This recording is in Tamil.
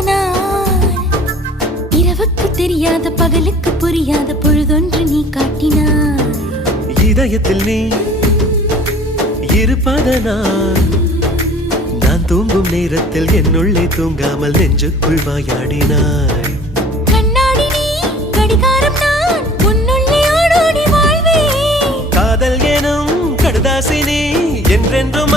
நாள் இரவுக்கு தெரியாத பகலுக்கு புரியாத பொழுதொன்று நீ காட்டினாய் இதயத்தில் நீ இருப்பதனால் நான் தூங்கும் நேரத்தில் என்னுள்ளே தூங்காமல் நெஞ்சுக்குள் வாயாடினாய் கண்ணாடி நீ கடிகாரம் நான் உன்னுள்ளே ஓடோடி வாழ்வே காதல் எனும் கடுதாசி நீ என்றென்றும்